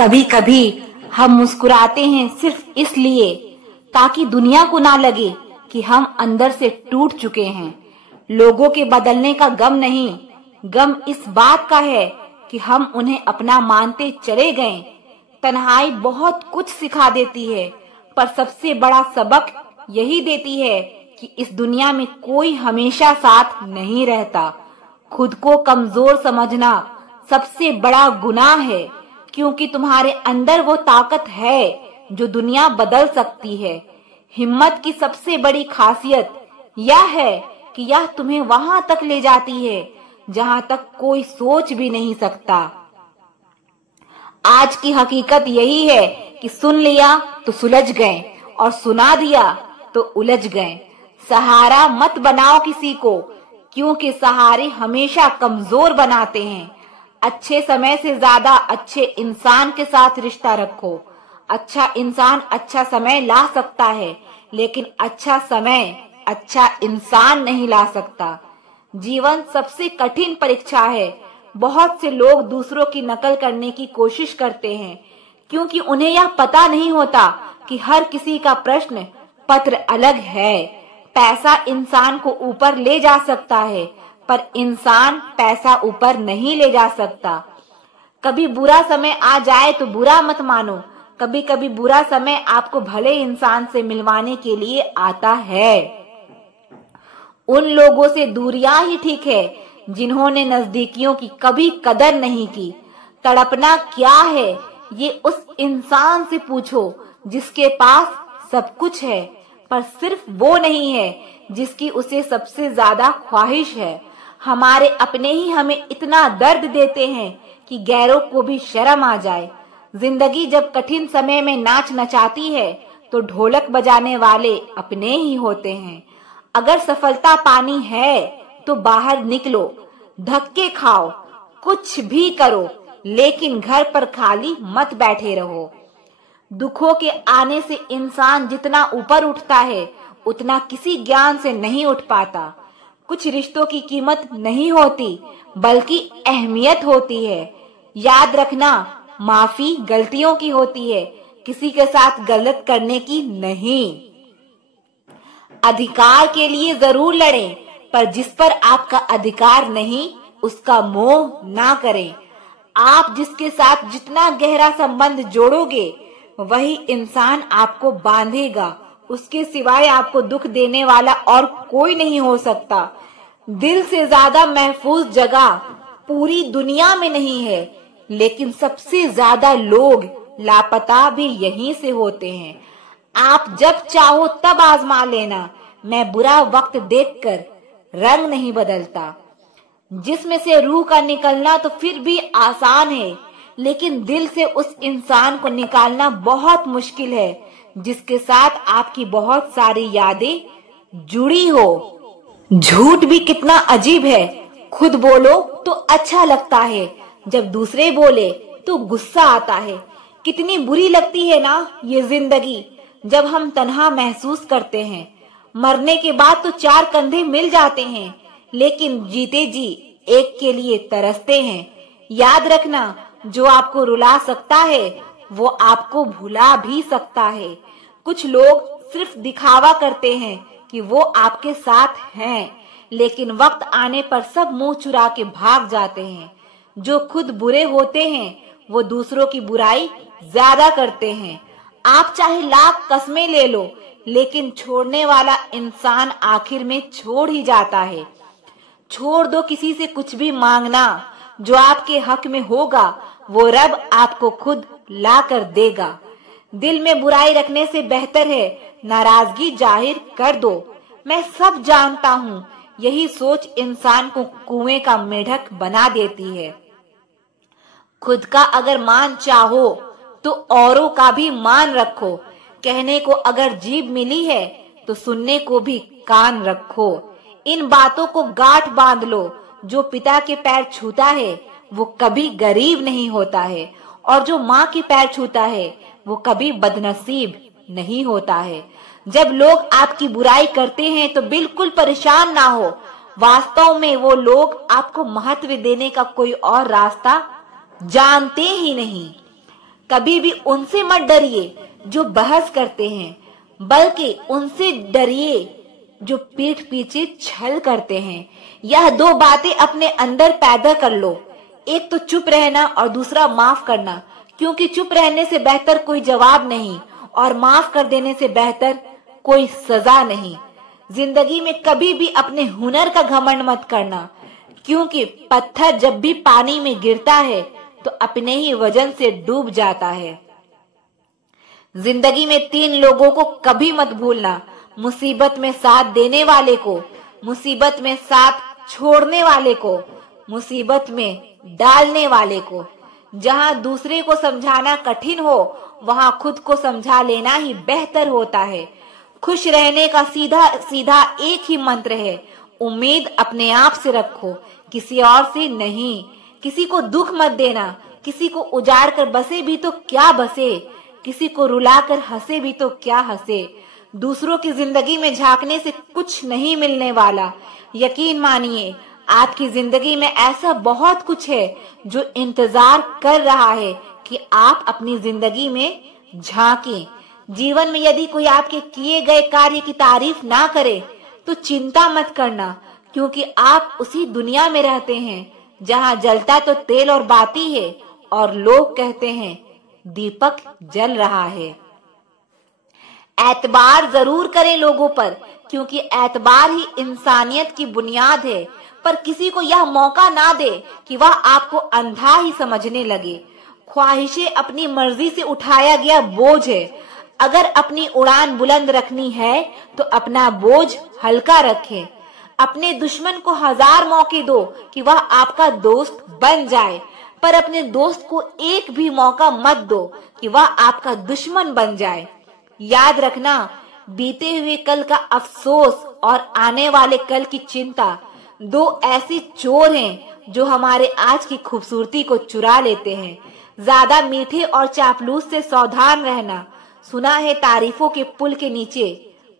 कभी कभी हम मुस्कुराते हैं सिर्फ इसलिए ताकि दुनिया को ना लगे कि हम अंदर से टूट चुके हैं। लोगों के बदलने का गम नहीं, गम इस बात का है कि हम उन्हें अपना मानते चले गए। तन्हाई बहुत कुछ सिखा देती है, पर सबसे बड़ा सबक यही देती है कि इस दुनिया में कोई हमेशा साथ नहीं रहता। खुद को कमजोर समझना सबसे बड़ा गुनाह है, क्योंकि तुम्हारे अंदर वो ताकत है जो दुनिया बदल सकती है। हिम्मत की सबसे बड़ी खासियत यह है कि यह तुम्हें वहां तक ले जाती है जहां तक कोई सोच भी नहीं सकता। आज की हकीकत यही है कि सुन लिया तो सुलझ गए और सुना दिया तो उलझ गए। सहारा मत बनाओ किसी को, क्योंकि सहारे हमेशा कमजोर बनाते हैं। अच्छे समय से ज्यादा अच्छे इंसान के साथ रिश्ता रखो। अच्छा इंसान अच्छा समय ला सकता है, लेकिन अच्छा समय अच्छा इंसान नहीं ला सकता। जीवन सबसे कठिन परीक्षा है। बहुत से लोग दूसरों की नकल करने की कोशिश करते हैं, क्योंकि उन्हें यह पता नहीं होता कि हर किसी का प्रश्न पत्र अलग है। पैसा इंसान को ऊपर ले जा सकता है, पर इंसान पैसा ऊपर नहीं ले जा सकता। कभी बुरा समय आ जाए तो बुरा मत मानो। कभी कभी बुरा समय आपको भले इंसान से मिलवाने के लिए आता है। उन लोगों से दूरियां ही ठीक है जिन्होंने नजदीकियों की कभी कदर नहीं की। तड़पना क्या है ये उस इंसान से पूछो जिसके पास सब कुछ है, पर सिर्फ वो नहीं है जिसकी उसे सबसे ज्यादा ख्वाहिश है। हमारे अपने ही हमें इतना दर्द देते हैं कि गैरों को भी शर्म आ जाए। जिंदगी जब कठिन समय में नाच नचाती है तो ढोलक बजाने वाले अपने ही होते हैं। अगर सफलता पानी है तो बाहर निकलो, धक्के खाओ, कुछ भी करो, लेकिन घर पर खाली मत बैठे रहो। दुखों के आने से इंसान जितना ऊपर उठता है उतना किसी ज्ञान से नहीं उठ पाता। कुछ रिश्तों की कीमत नहीं होती, बल्कि अहमियत होती है। याद रखना, माफी गलतियों की होती है, किसी के साथ गलत करने की नहीं। अधिकार के लिए जरूर लड़ें, पर जिस पर आपका अधिकार नहीं उसका मोह ना करें। आप जिसके साथ जितना गहरा संबंध जोड़ोगे वही इंसान आपको बांधेगा। उसके सिवाय आपको दुख देने वाला और कोई नहीं हो सकता। दिल से ज्यादा महफूज जगह पूरी दुनिया में नहीं है, लेकिन सबसे ज्यादा लोग लापता भी यहीं से होते हैं। आप जब चाहो तब आजमा लेना। मैं बुरा वक्त देखकर रंग नहीं बदलता। जिसमें से रूह का निकलना तो फिर भी आसान है, लेकिन दिल से उस इंसान को निकालना बहुत मुश्किल है जिसके साथ आपकी बहुत सारी यादें जुड़ी हो। झूठ भी कितना अजीब है। खुद बोलो तो अच्छा लगता है, जब दूसरे बोले तो गुस्सा आता है। कितनी बुरी लगती है ना ये जिंदगी जब हम तन्हा महसूस करते हैं। मरने के बाद तो चार कंधे मिल जाते हैं, लेकिन जीते जी एक के लिए तरसते हैं। याद रखना, जो आपको रुला सकता है वो आपको भुला भी सकता है। कुछ लोग सिर्फ दिखावा करते हैं कि वो आपके साथ हैं, लेकिन वक्त आने पर सब मुंह चुरा के भाग जाते हैं। जो खुद बुरे होते हैं वो दूसरों की बुराई ज्यादा करते हैं। आप चाहे लाख कस्में ले लो, लेकिन छोड़ने वाला इंसान आखिर में छोड़ ही जाता है। छोड़ दो किसी से कुछ भी मांगना। जो आपके हक में होगा वो रब आपको खुद ला कर देगा। दिल में बुराई रखने से बेहतर है नाराजगी जाहिर कर दो। मैं सब जानता हूँ, यही सोच इंसान को कुएं का मेढक बना देती है। खुद का अगर मान चाहो तो औरों का भी मान रखो। कहने को अगर जीभ मिली है तो सुनने को भी कान रखो। इन बातों को गांठ बांध लो। जो पिता के पैर छूता है वो कभी गरीब नहीं होता है, और जो माँ के पैर छूता है वो कभी बदनसीब नहीं होता है। जब लोग आपकी बुराई करते हैं तो बिल्कुल परेशान ना हो। वास्तव में वो लोग आपको महत्व देने का कोई और रास्ता जानते ही नहीं। कभी भी उनसे मत डरिए जो बहस करते हैं, बल्कि उनसे डरिए जो पीठ पीछे छल करते हैं। यह दो बातें अपने अंदर पैदा कर लो, एक तो चुप रहना और दूसरा माफ करना, क्योंकि चुप रहने से बेहतर कोई जवाब नहीं और माफ कर देने से बेहतर कोई सजा नहीं। जिंदगी में कभी भी अपने हुनर का घमंड मत करना, क्योंकि पत्थर जब भी पानी में गिरता है तो अपने ही वजन से डूब जाता है। जिंदगी में 3 लोगों को कभी मत भूलना, मुसीबत में साथ देने वाले को, मुसीबत में साथ छोड़ने वाले को, मुसीबत में डालने वाले को। जहां दूसरे को समझाना कठिन हो वहां खुद को समझा लेना ही बेहतर होता है। खुश रहने का सीधा सीधा एक ही मंत्र है, उम्मीद अपने आप से रखो, किसी और से नहीं। किसी को दुख मत देना, किसी को उजाड़ कर बसे भी तो क्या बसे, किसी को रुलाकर हंसे भी तो क्या हंसे। दूसरों की जिंदगी में झांकने से कुछ नहीं मिलने वाला। यकीन मानिए, आपकी जिंदगी में ऐसा बहुत कुछ है जो इंतजार कर रहा है कि आप अपनी जिंदगी में झांकें। जीवन में यदि कोई आपके किए गए कार्य की तारीफ ना करे तो चिंता मत करना, क्योंकि आप उसी दुनिया में रहते हैं जहां जलता तो तेल और बाती है और लोग कहते हैं दीपक जल रहा है। एतबार जरूर करें लोगों पर, क्योंकि एतबार ही इंसानियत की बुनियाद है, पर किसी को यह मौका ना दे कि वह आपको अंधा ही समझने लगे। ख्वाहिशें अपनी मर्जी से उठाया गया बोझ है। अगर अपनी उड़ान बुलंद रखनी है तो अपना बोझ हल्का रखें। अपने दुश्मन को 1000 मौके दो कि वह आपका दोस्त बन जाए, पर अपने दोस्त को एक भी मौका मत दो कि वह आपका दुश्मन बन जाए। याद रखना, बीते हुए कल का अफसोस और आने वाले कल की चिंता 2 ऐसे चोर हैं जो हमारे आज की खूबसूरती को चुरा लेते हैं। ज्यादा मीठे और चापलूस से सावधान रहना। सुना है तारीफों के पुल के नीचे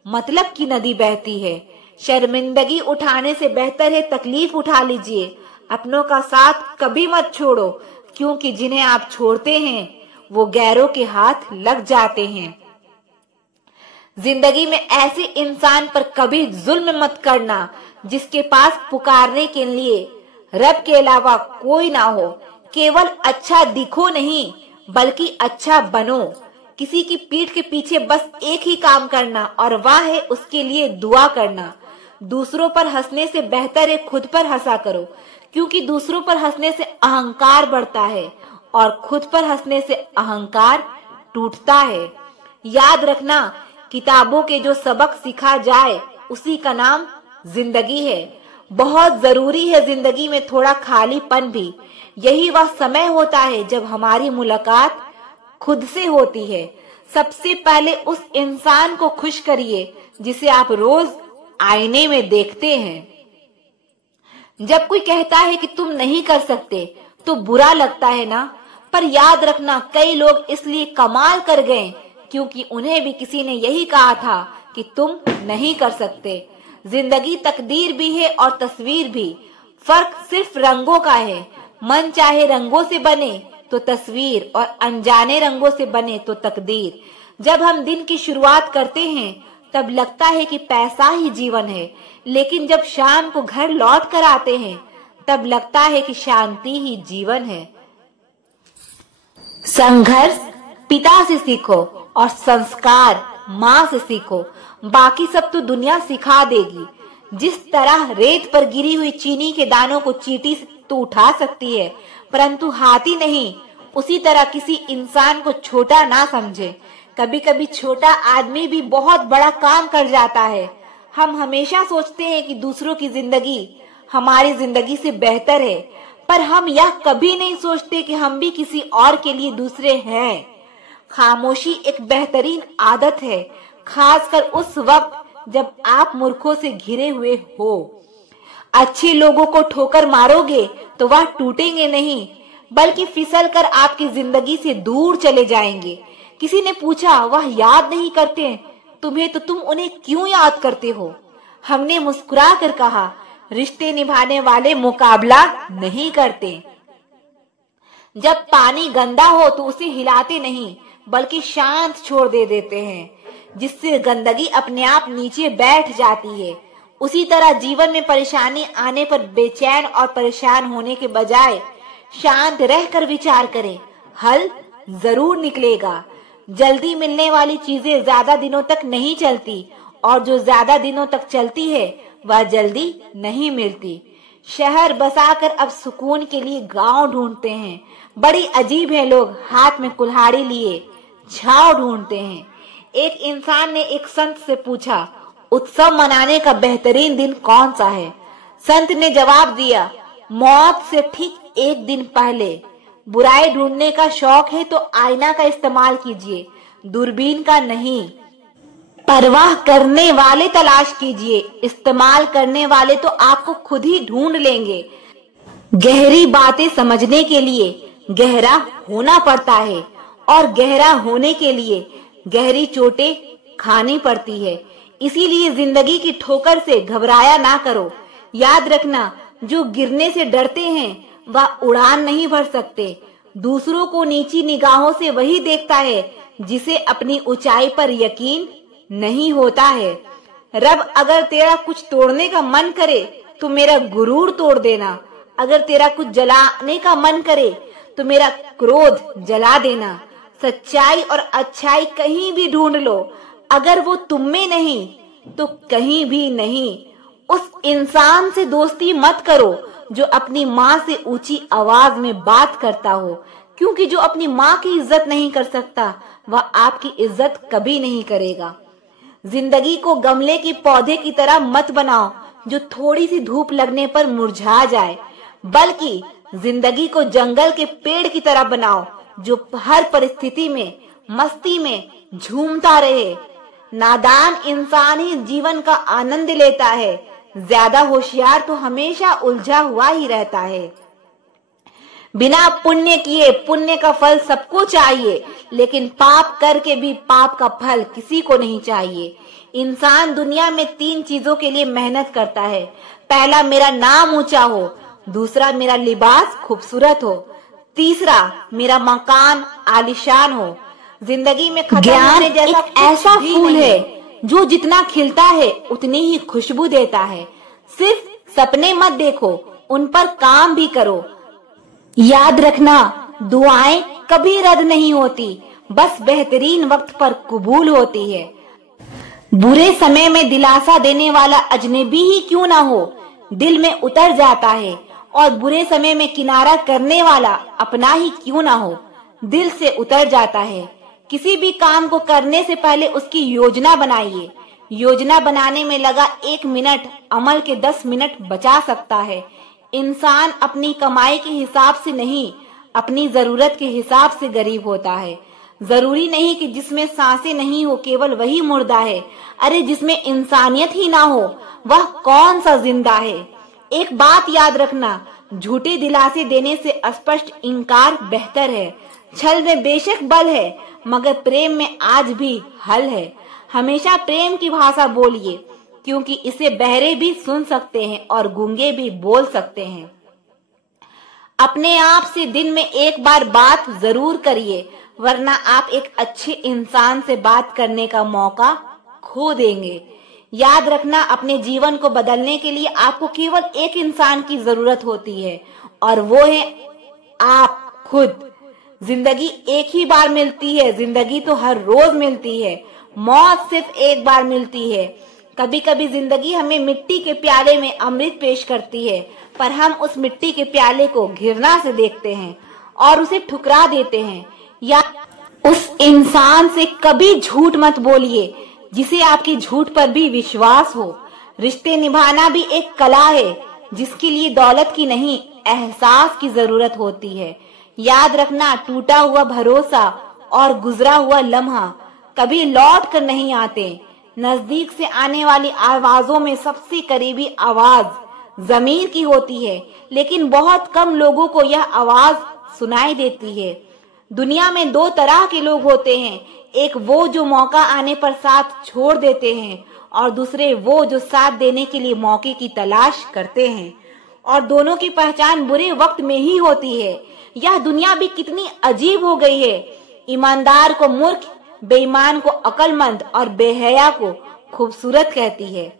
मतलब की नदी बहती है। शर्मिंदगी उठाने से बेहतर है तकलीफ उठा लीजिए। अपनों का साथ कभी मत छोड़ो, क्योंकि जिन्हें आप छोड़ते हैं वो गैरों के हाथ लग जाते हैं। जिंदगी में ऐसे इंसान पर कभी जुल्म मत करना जिसके पास पुकारने के लिए रब के अलावा कोई ना हो। केवल अच्छा दिखो नहीं, बल्कि अच्छा बनो। किसी की पीठ के पीछे बस एक ही काम करना और वह है उसके लिए दुआ करना। दूसरों पर हंसने से बेहतर है खुद पर हंसा करो, क्योंकि दूसरों पर हंसने से अहंकार बढ़ता है और खुद पर हंसने से अहंकार टूटता है। याद रखना, किताबों के जो सबक सिखा जाए उसी का नाम जिंदगी है। बहुत जरूरी है जिंदगी में थोड़ा खालीपन भी। यही वह समय होता है जब हमारी मुलाकात खुद से होती है। सबसे पहले उस इंसान को खुश करिए जिसे आप रोज आईने में देखते हैं। जब कोई कहता है कि तुम नहीं कर सकते तो बुरा लगता है ना, पर याद रखना, कई लोग इसलिए कमाल कर गए क्योंकि उन्हें भी किसी ने यही कहा था कि तुम नहीं कर सकते। जिंदगी तकदीर भी है और तस्वीर भी, फर्क सिर्फ रंगों का है। मन चाहे रंगों से बने तो तस्वीर और अनजाने रंगों से बने तो तकदीर। जब हम दिन की शुरुआत करते हैं तब लगता है कि पैसा ही जीवन है, लेकिन जब शाम को घर लौट कर आते हैं तब लगता है कि शांति ही जीवन है। संघर्ष पिता से सीखो और संस्कार माँ से सीखो, बाकी सब तो दुनिया सिखा देगी। जिस तरह रेत पर गिरी हुई चीनी के दानों को चींटी तो उठा सकती है, परंतु हाथी नहीं, उसी तरह किसी इंसान को छोटा ना समझे। कभी कभी छोटा आदमी भी बहुत बड़ा काम कर जाता है। हम हमेशा सोचते हैं कि दूसरों की जिंदगी हमारी जिंदगी से बेहतर है, पर हम यह कभी नहीं सोचते कि हम भी किसी और के लिए दूसरे हैं। खामोशी एक बेहतरीन आदत है, खासकर उस वक्त जब आप मूर्खों से घिरे हुए हो। अच्छे लोगों को ठोकर मारोगे तो वह टूटेंगे नहीं, बल्कि फिसल कर आपकी जिंदगी से दूर चले जाएंगे। किसी ने पूछा, वह याद नहीं करते तुम्हें तो तुम उन्हें क्यों याद करते हो? हमने मुस्कुरा कर कहा, रिश्ते निभाने वाले मुकाबला नहीं करते। जब पानी गंदा हो तो उसे हिलाते नहीं बल्कि शांत छोड़ देते हैं, जिससे गंदगी अपने आप नीचे बैठ जाती है। उसी तरह जीवन में परेशानी आने पर बेचैन और परेशान होने के बजाय शांत रहकर विचार करें, हल जरूर निकलेगा। जल्दी मिलने वाली चीजें ज्यादा दिनों तक नहीं चलती और जो ज्यादा दिनों तक चलती है वह जल्दी नहीं मिलती। शहर बसाकर अब सुकून के लिए गांव ढूंढते हैं। बड़ी अजीब है, लोग हाथ में कुल्हाड़ी लिए छाव ढूंढते हैं। एक इंसान ने एक संत से पूछा, उत्सव मनाने का बेहतरीन दिन कौन सा है? संत ने जवाब दिया, मौत से ठीक एक दिन पहले। बुराई ढूंढने का शौक है तो आईना का इस्तेमाल कीजिए, दूरबीन का नहीं। परवाह करने वाले तलाश कीजिए, इस्तेमाल करने वाले तो आपको खुद ही ढूंढ लेंगे। गहरी बातें समझने के लिए गहरा होना पड़ता है और गहरा होने के लिए गहरी चोटें खानी पड़ती है। इसीलिए जिंदगी की ठोकर से घबराया ना करो। याद रखना, जो गिरने से डरते हैं वह उड़ान नहीं भर सकते। दूसरों को नीची निगाहों से वही देखता है जिसे अपनी ऊंचाई पर यकीन नहीं होता है। रब, अगर तेरा कुछ तोड़ने का मन करे तो मेरा गुरूर तोड़ देना। अगर तेरा कुछ जलाने का मन करे तो मेरा क्रोध जला देना। सच्चाई और अच्छाई कहीं भी ढूंढ लो, अगर वो तुम में नहीं तो कहीं भी नहीं। उस इंसान से दोस्ती मत करो जो अपनी माँ से ऊंची आवाज में बात करता हो, क्योंकि जो अपनी माँ की इज्जत नहीं कर सकता वह आपकी इज्जत कभी नहीं करेगा। जिंदगी को गमले के पौधे की तरह मत बनाओ जो थोड़ी सी धूप लगने पर मुरझा जाए, बल्कि जिंदगी को जंगल के पेड़ की तरह बनाओ जो हर परिस्थिति में मस्ती में झूमता रहे। नादान इंसान ही जीवन का आनंद लेता है, ज्यादा होशियार तो हमेशा उलझा हुआ ही रहता है। बिना पुण्य किए पुण्य का फल सबको चाहिए, लेकिन पाप करके भी पाप का फल किसी को नहीं चाहिए। इंसान दुनिया में 3 चीजों के लिए मेहनत करता है। पहला, मेरा नाम ऊंचा हो। दूसरा, मेरा लिबास खूबसूरत हो। तीसरा, मेरा मकान आलीशान हो। जिंदगी में ज्ञान एक ऐसा फूल है जो जितना खिलता है उतनी ही खुशबू देता है। सिर्फ सपने मत देखो, उन पर काम भी करो। याद रखना, दुआएं कभी रद्द नहीं होती, बस बेहतरीन वक्त पर कबूल होती है। बुरे समय में दिलासा देने वाला अजनबी ही क्यों ना हो, दिल में उतर जाता है, और बुरे समय में किनारा करने वाला अपना ही क्यों ना हो, दिल से उतर जाता है। किसी भी काम को करने से पहले उसकी योजना बनाइए। योजना बनाने में लगा 1 मिनट अमल के 10 मिनट बचा सकता है। इंसान अपनी कमाई के हिसाब से नहीं, अपनी जरूरत के हिसाब से गरीब होता है। जरूरी नहीं कि जिसमें सांसें नहीं हो केवल वही मुर्दा है। अरे, जिसमें इंसानियत ही ना हो वह कौन सा जिंदा है। एक बात याद रखना, झूठे दिलासे देने से स्पष्ट इनकार बेहतर है। छल में बेशक बल है, मगर प्रेम में आज भी हल है। हमेशा प्रेम की भाषा बोलिए, क्योंकि इसे बहरे भी सुन सकते हैं और गूंगे भी बोल सकते हैं। अपने आप से दिन में 1 बार बात जरूर करिए, वरना आप एक अच्छे इंसान से बात करने का मौका खो देंगे। याद रखना, अपने जीवन को बदलने के लिए आपको केवल एक इंसान की जरूरत होती है, और वो है आप खुद। जिंदगी एक ही बार मिलती है, जिंदगी तो हर रोज मिलती है। मौत सिर्फ एक बार मिलती है। कभी कभी जिंदगी हमें मिट्टी के प्याले में अमृत पेश करती है, पर हम उस मिट्टी के प्याले को घृणा से देखते हैं और उसे ठुकरा देते हैं। या उस इंसान से कभी झूठ मत बोलिए जिसे आपकी झूठ पर भी विश्वास हो। रिश्ते निभाना भी एक कला है, जिसके लिए दौलत की नहीं, एहसास की जरूरत होती है। याद रखना, टूटा हुआ भरोसा और गुजरा हुआ लम्हा कभी लौट कर नहीं आते। नजदीक से आने वाली आवाजों में सबसे करीबी आवाज जमीर की होती है, लेकिन बहुत कम लोगों को यह आवाज सुनाई देती है। दुनिया में 2 तरह के लोग होते हैं, एक वो जो मौका आने पर साथ छोड़ देते हैं, और दूसरे वो जो साथ देने के लिए मौके की तलाश करते हैं। और दोनों की पहचान बुरे वक्त में ही होती है। यह दुनिया भी कितनी अजीब हो गई है। ईमानदार को मूर्ख, बेईमान को अक्लमंद और बेहया को खूबसूरत कहती है।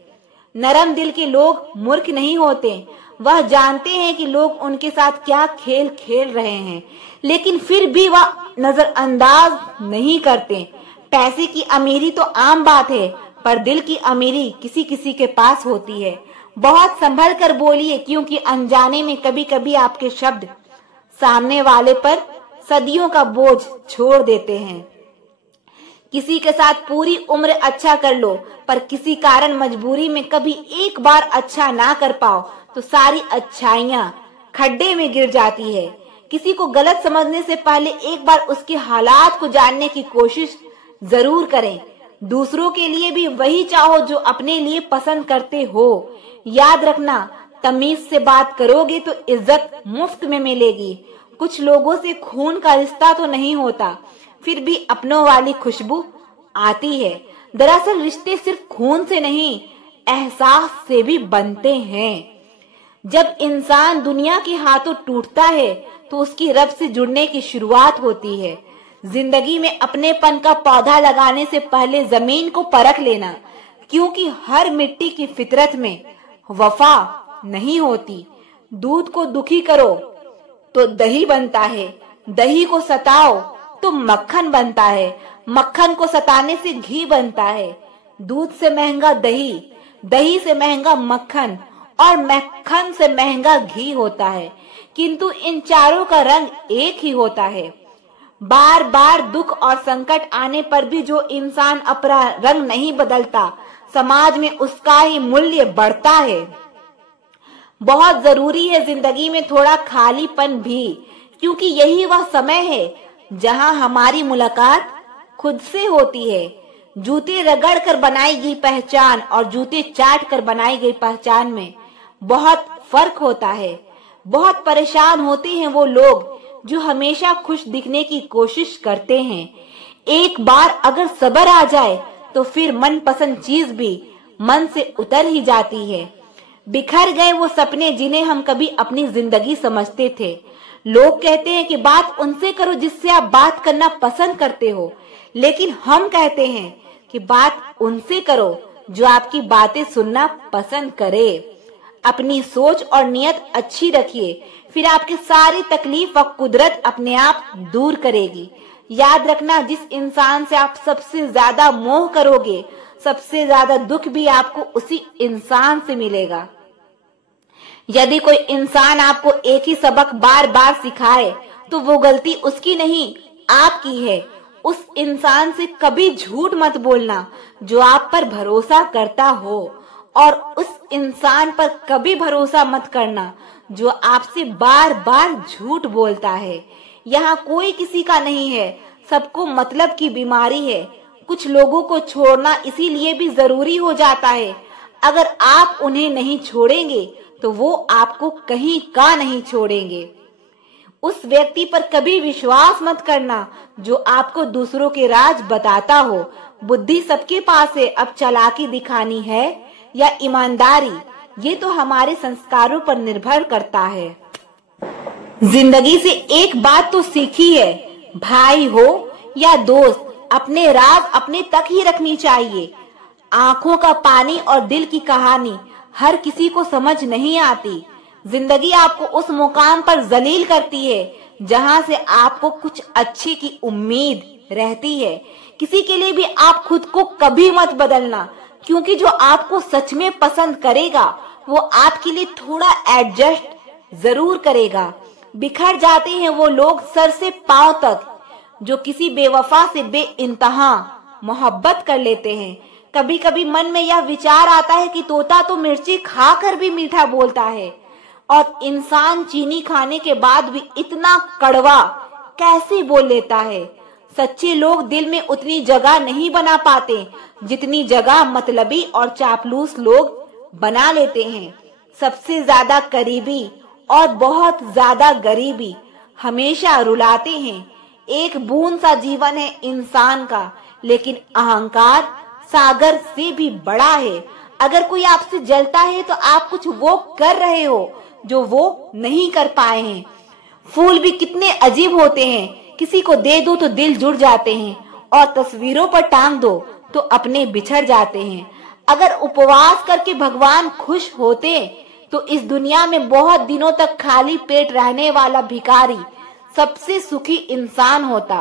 नरम दिल के लोग मूर्ख नहीं होते, वह जानते हैं कि लोग उनके साथ क्या खेल खेल रहे हैं, लेकिन फिर भी वह नजरअंदाज नहीं करते। पैसे की अमीरी तो आम बात है, पर दिल की अमीरी किसी किसी के पास होती है। बहुत संभल कर बोलिए, क्योंकि अनजाने में कभी कभी आपके शब्द सामने वाले पर सदियों का बोझ छोड़ देते हैं। किसी के साथ पूरी उम्र अच्छा कर लो, पर किसी कारण मजबूरी में कभी एक बार अच्छा ना कर पाओ तो सारी अच्छाइयां खड्डे में गिर जाती है। किसी को गलत समझने से पहले एक बार उसके हालात को जानने की कोशिश जरूर करें। दूसरों के लिए भी वही चाहो जो अपने लिए पसंद करते हो। याद रखना, तमीज से बात करोगे तो इज्जत मुफ्त में मिलेगी। कुछ लोगों से खून का रिश्ता तो नहीं होता, फिर भी अपनों वाली खुशबू आती है। दरअसल रिश्ते सिर्फ खून से नहीं, एहसास से भी बनते हैं। जब इंसान दुनिया के हाथों टूटता है तो उसकी रब से जुड़ने की शुरुआत होती है। जिंदगी में अपनेपन का पौधा लगाने से पहले जमीन को परख लेना, क्योंकि हर मिट्टी की फितरत में वफा नहीं होती। दूध को दुखी करो तो दही बनता है, दही को सताओ तो मक्खन बनता है, मक्खन को सताने से घी बनता है। दूध से महंगा दही, दही से महंगा मक्खन और मक्खन से महंगा घी होता है, किंतु इन चारों का रंग एक ही होता है। बार बार दुख और संकट आने पर भी जो इंसान अपना रंग नहीं बदलता, समाज में उसका ही मूल्य बढ़ता है। बहुत जरूरी है जिंदगी में थोड़ा खालीपन भी, क्योंकि यही वह समय है जहां हमारी मुलाकात खुद से होती है। जूते रगड़ कर बनाई गई पहचान और जूते चाट कर बनाई गई पहचान में बहुत फर्क होता है। बहुत परेशान होते हैं वो लोग जो हमेशा खुश दिखने की कोशिश करते हैं। एक बार अगर सब्र आ जाए तो फिर मनपसंद चीज भी मन से उतर ही जाती है। बिखर गए वो सपने जिन्हें हम कभी अपनी जिंदगी समझते थे। लोग कहते हैं कि बात उनसे करो जिससे आप बात करना पसंद करते हो, लेकिन हम कहते हैं कि बात उनसे करो जो आपकी बातें सुनना पसंद करे। अपनी सोच और नियत अच्छी रखिए, फिर आपकी सारी तकलीफ व कुदरत अपने आप दूर करेगी। याद रखना, जिस इंसान से आप सबसे ज्यादा मोह करोगे, सबसे ज्यादा दुख भी आपको उसी इंसान से मिलेगा। यदि कोई इंसान आपको एक ही सबक बार बार सिखाए तो वो गलती उसकी नहीं आपकी है। उस इंसान से कभी झूठ मत बोलना जो आप पर भरोसा करता हो, और उस इंसान पर कभी भरोसा मत करना जो आपसे बार बार झूठ बोलता है। यहाँ कोई किसी का नहीं है, सबको मतलब की बीमारी है। कुछ लोगों को छोड़ना इसीलिए भी जरूरी हो जाता है, अगर आप उन्हें नहीं छोड़ेंगे तो वो आपको कहीं का नहीं छोड़ेंगे। उस व्यक्ति पर कभी विश्वास मत करना जो आपको दूसरों के राज बताता हो। बुद्धि सबके पास है, अब चालाकी दिखानी है या ईमानदारी, ये तो हमारे संस्कारों पर निर्भर करता है। जिंदगी से एक बात तो सीखी है, भाई हो या दोस्त, अपने राज अपने तक ही रखनी चाहिए। आंखों का पानी और दिल की कहानी हर किसी को समझ नहीं आती। जिंदगी आपको उस मुकाम पर जलील करती है जहां से आपको कुछ अच्छे की उम्मीद रहती है। किसी के लिए भी आप खुद को कभी मत बदलना, क्योंकि जो आपको सच में पसंद करेगा वो आपके लिए थोड़ा एडजस्ट जरूर करेगा। बिखर जाते हैं वो लोग सर से पांव तक जो किसी बेवफा से बेइंतहा मोहब्बत कर लेते हैं। कभी कभी मन में यह विचार आता है कि तोता तो मिर्ची खाकर भी मीठा बोलता है, और इंसान चीनी खाने के बाद भी इतना कड़वा कैसे बोल लेता है। सच्चे लोग दिल में उतनी जगह नहीं बना पाते जितनी जगह मतलबी और चापलूस लोग बना लेते हैं। सबसे ज्यादा करीबी और बहुत ज्यादा गरीबी हमेशा रुलाते हैं। एक बूंद सा जीवन है इंसान का, लेकिन अहंकार सागर से भी बड़ा है। अगर कोई आपसे जलता है तो आप कुछ वो कर रहे हो जो वो नहीं कर पाए हैं। फूल भी कितने अजीब होते हैं, किसी को दे दो तो दिल जुड़ जाते हैं और तस्वीरों पर टांग दो तो अपने बिछड़ जाते हैं। अगर उपवास करके भगवान खुश होते तो इस दुनिया में बहुत दिनों तक खाली पेट रहने वाला भिखारी सबसे सुखी इंसान होता।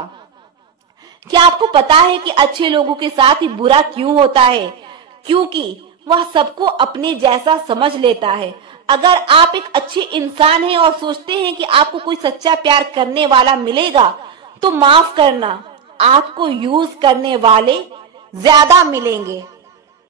क्या आपको पता है कि अच्छे लोगों के साथ ही बुरा क्यों होता है? क्योंकि वह सबको अपने जैसा समझ लेता है। अगर आप एक अच्छे इंसान हैं और सोचते हैं कि आपको कोई सच्चा प्यार करने वाला मिलेगा, तो माफ करना, आपको यूज करने वाले ज्यादा मिलेंगे।